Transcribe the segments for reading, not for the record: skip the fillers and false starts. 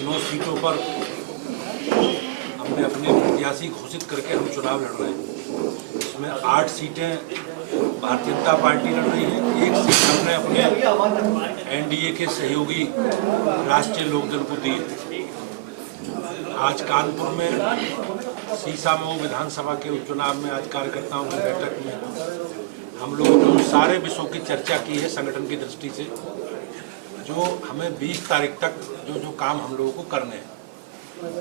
9 सीटों पर हमने अपने प्रत्याशी घोषित करके हम चुनाव लड़ रहे हैं। इसमें 8 सीटें भारतीय जनता पार्टी लड़ रही है, 1 सीट हमने अपने एनडीए के सहयोगी राष्ट्रीय लोकदल को दी है। आज कानपुर में सीसामऊ विधानसभा के उपचुनाव में आज कार्यकर्ताओं की बैठक में हम लोगों ने उन सारे विषयों की चर्चा की है संगठन की दृष्टि से, जो हमें 20 तारीख तक जो काम हम लोगों को करने हैं।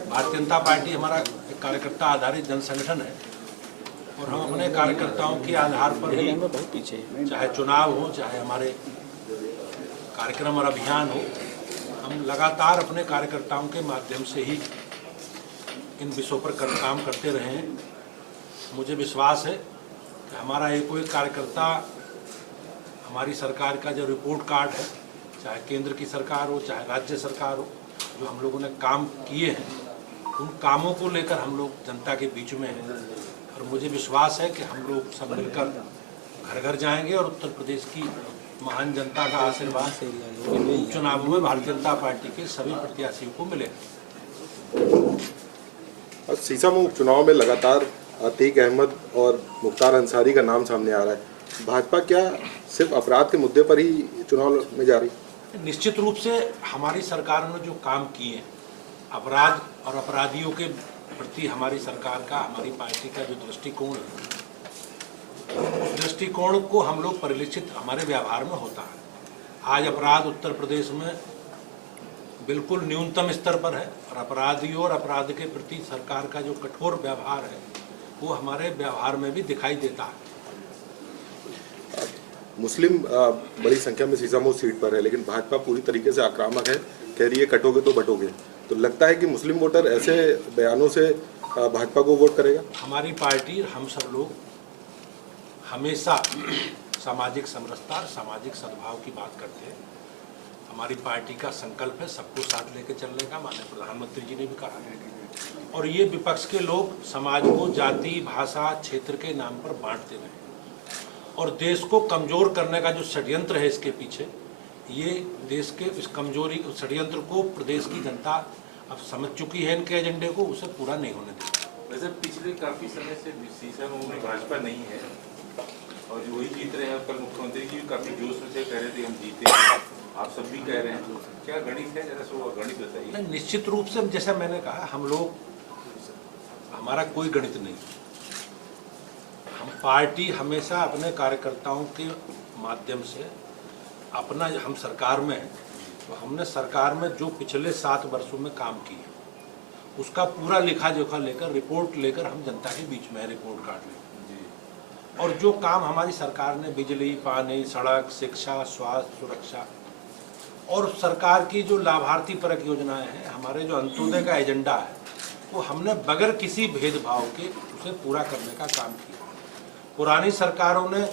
भारतीय जनता पार्टी हमारा एक कार्यकर्ता आधारित जन संगठन है और हम अपने कार्यकर्ताओं के आधार पर ही, चाहे चुनाव हो चाहे हमारे कार्यक्रम और अभियान हो, हम लगातार अपने कार्यकर्ताओं के माध्यम से ही इन विषयों पर काम करते रहे हैं। मुझे विश्वास है कि हमारा एक कार्यकर्ता हमारी सरकार का जो रिपोर्ट कार्ड है, चाहे केंद्र की सरकार हो चाहे राज्य सरकार हो, जो हम लोगों ने काम किए हैं उन कामों को लेकर हम लोग जनता के बीच में हैं और मुझे विश्वास है कि हम लोग सब मिलकर घर घर जाएंगे और उत्तर प्रदेश की महान जनता का आशीर्वाद चुनावों में भारतीय जनता पार्टी के सभी प्रत्याशियों को मिलेगा। सीसामऊ उपचुनाव में लगातार अतीक अहमद और मुख्तार अंसारी का नाम सामने आ रहा है। भाजपा क्या सिर्फ अपराध के मुद्दे पर ही चुनाव में जा रही? निश्चित रूप से हमारी सरकार ने जो काम किए, अपराध और अपराधियों के प्रति हमारी सरकार का, हमारी पार्टी का जो दृष्टिकोण है, उस दृष्टिकोण को हम लोग परिलक्षित हमारे व्यवहार में होता है। आज अपराध उत्तर प्रदेश में बिल्कुल न्यूनतम स्तर पर है और अपराधियों और अपराध के प्रति सरकार का जो कठोर व्यवहार है वो हमारे व्यवहार में भी दिखाई देता है। मुस्लिम बड़ी संख्या में सीसामऊ सीट पर है, लेकिन भाजपा पूरी तरीके से आक्रामक है, कह रही है कटोगे तो बटोगे। तो लगता है कि मुस्लिम वोटर ऐसे बयानों से भाजपा को वोट करेगा? हमारी पार्टी, हम सब लोग हमेशा सामाजिक समरसता और सामाजिक सद्भाव की बात करते हैं। हमारी पार्टी का संकल्प है सबको साथ लेकर चलने का, माननीय प्रधानमंत्री जी ने भी कहा है। और ये विपक्ष के लोग समाज को जाति, भाषा, क्षेत्र के नाम पर बांटते रहे और देश को कमजोर करने का जो षड्यंत्र है इसके पीछे, ये देश के इस कमजोरी षड्यंत्र को प्रदेश की जनता अब समझ चुकी है, इनके एजेंडे को, उसे पूरा नहीं होने देगी। वैसे पिछले काफी समय से सीसामऊ में भाजपा नहीं है और वही जीत रहे हैं। कल मुख्यमंत्री जी भी काफी जोश से कह रहे थे हम जीते, आप सब भी कह रहे हैं, तो क्या गणित है? जरा सो गणित बताइए। नहीं, निश्चित रूप से जैसा मैंने कहा, हम लोग, हमारा कोई गणित नहीं, हम पार्टी हमेशा अपने कार्यकर्ताओं के माध्यम से अपना, हम सरकार में हैं तो हमने सरकार में जो पिछले 7 वर्षों में काम किया उसका पूरा लेखा जोखा लेकर, रिपोर्ट लेकर हम जनता के बीच में रिपोर्ट कार्ड लें। और जो काम हमारी सरकार ने बिजली, पानी, सड़क, शिक्षा, स्वास्थ्य, सुरक्षा और सरकार की जो लाभार्थी परक योजनाएं हैं, हमारे जो अंत्योदय का एजेंडा है, वो हमने बगैर किसी भेदभाव के उसे पूरा करने का काम किया। पुरानी सरकारों ने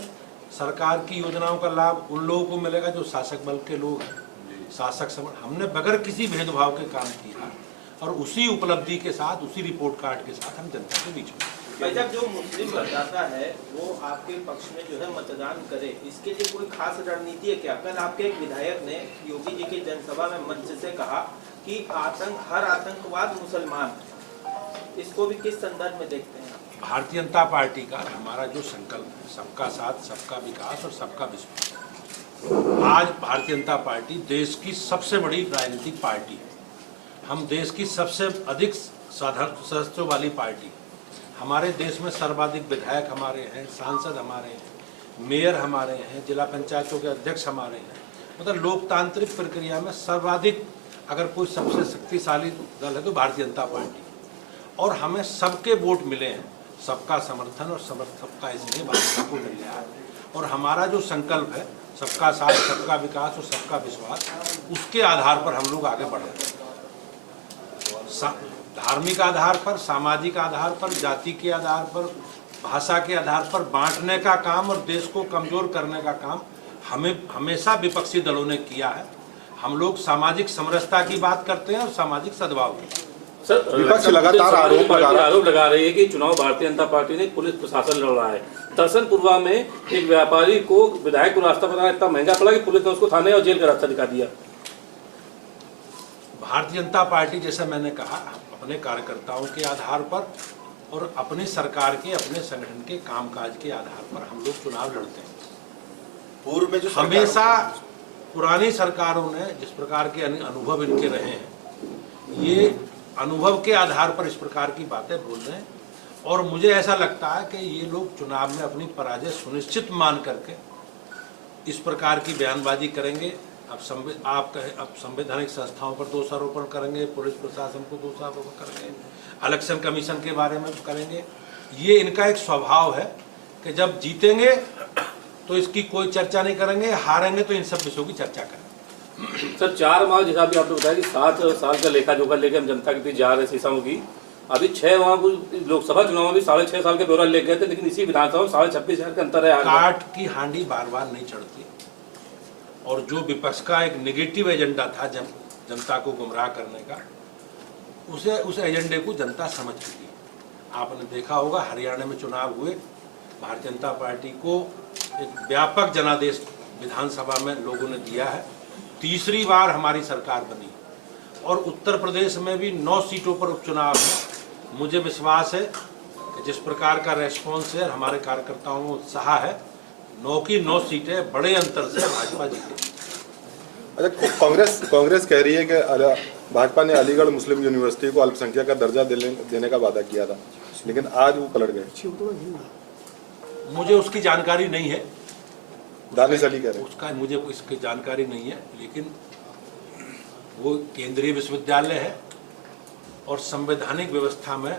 सरकार की योजनाओं का लाभ उन लोगों को मिलेगा जो शासक बल के लोग हैं, शासक समूह, हमने बगैर किसी भेदभाव के काम किया और उसी उपलब्धि के साथ, उसी रिपोर्ट कार्ड के साथ हम जनता के बीच में। भाई साहब, जो मुस्लिम मतदाता है वो आपके पक्ष में जो है मतदान करे, इसके लिए कोई खास रणनीति है क्या? कल आपके एक विधायक ने योगी जी की जनसभा में मंच से कहा कि हर आतंकवाद मुसलमान, इसको भी किस संदर्भ में देखते हैं? भारतीय जनता पार्टी का हमारा जो संकल्प है, सबका साथ, सबका विकास और सबका विश्वास। आज भारतीय जनता पार्टी देश की सबसे बड़ी राजनीतिक पार्टी है। हम देश की सबसे अधिक सदस्यों वाली पार्टी। हमारे देश में सर्वाधिक विधायक हमारे हैं, सांसद हमारे हैं, मेयर हमारे हैं, जिला पंचायतों के अध्यक्ष हमारे हैं। मतलब लोकतांत्रिक प्रक्रिया में सर्वाधिक अगर कोई सबसे शक्तिशाली दल है तो भारतीय जनता पार्टी। और हमें सबके वोट मिले हैं, सबका समर्थन और सबका इसलिए भाजपा को मिल रहा है। और हमारा जो संकल्प है, सबका साथ, सबका विकास और सबका विश्वास, उसके आधार पर हम लोग आगे बढ़ रहे हैं। धार्मिक आधार पर, सामाजिक आधार पर, जाति के आधार पर, भाषा के आधार पर बांटने का काम और देश को कमजोर करने का काम हमें हमेशा विपक्षी दलों ने किया है। हम लोग सामाजिक समरसता की बात करते हैं और सामाजिक सद्भाव की। सर, विपक्ष लगातार आरोप लगा रही है कि चुनाव भारतीय जनता पार्टी ने पुलिस प्रशासन लड़ रहा है। दरअसल पूर्वा में एक व्यापारी को, विधायक को रास्ता बताना इतना महंगा पड़ा कि पुलिस ने उसको थाने और जेल का रास्ता दिखा दिया। भारतीय जनता पार्टी, जैसा मैंने कहा, अपने कार्यकर्ताओं के आधार पर और अपनी सरकार के, अपने संगठन के कामकाज के आधार पर हम लोग चुनाव लड़ते हैं। पूर्व में जो हमेशा पुरानी सरकारों ने जिस प्रकार के अनुभव इनके रहे हैं, ये अनुभव के आधार पर इस प्रकार की बातें बोल रहे हैं। और मुझे ऐसा लगता है कि ये लोग चुनाव में अपनी पराजय सुनिश्चित मान करके इस प्रकार की बयानबाजी करेंगे। अब संवैधानिक संस्थाओं पर दोषारोपण करेंगे, पुलिस प्रशासन को दोषारोपण करेंगे, इलेक्शन कमीशन के बारे में करेंगे। ये इनका एक स्वभाव है कि जब जीतेंगे तो इसकी कोई चर्चा नहीं करेंगे, हारेंगे तो इन सब विषयों की चर्चा करेंगे। सर 4 माह जैसा भी आपने बताया कि 7 साल का लेखा जोखा लेके हम जनता के बीच जा रहे हैं शीशम की। अभी 6 माह लोकसभा चुनाव में भी 6.5 साल के ब्यौरा ले गए थे, लेकिन इसी विधानसभा में 26,500 का अंतर है। काट की हांडी बार बार नहीं चढ़ती, और जो विपक्ष का एक नेगेटिव एजेंडा था जनता को गुमराह करने का, उस एजेंडे को जनता समझ चुकी है। आपने देखा होगा हरियाणा में चुनाव हुए, भारतीय जनता पार्टी को एक व्यापक जनादेश विधानसभा में लोगों ने दिया है। तीसरी बार हमारी सरकार बनी, और उत्तर प्रदेश में भी 9 सीटों पर उपचुनाव है। मुझे विश्वास है कि जिस प्रकार का रेस्पॉन्स है, हमारे कार्यकर्ताओं में उत्साह है, 9 की 9 सीटें बड़े अंतर से भाजपा जीतेगी। अच्छा, कांग्रेस कह रही है कि भाजपा ने अलीगढ़ मुस्लिम यूनिवर्सिटी को अल्पसंख्यक का दर्जा देने का वादा किया था, लेकिन आज वो पलट गए। मुझे उसकी जानकारी नहीं है, दानिश अली कह रहे हैं। उसका मुझे इसकी जानकारी नहीं है, लेकिन वो केंद्रीय विश्वविद्यालय है और संवैधानिक व्यवस्था में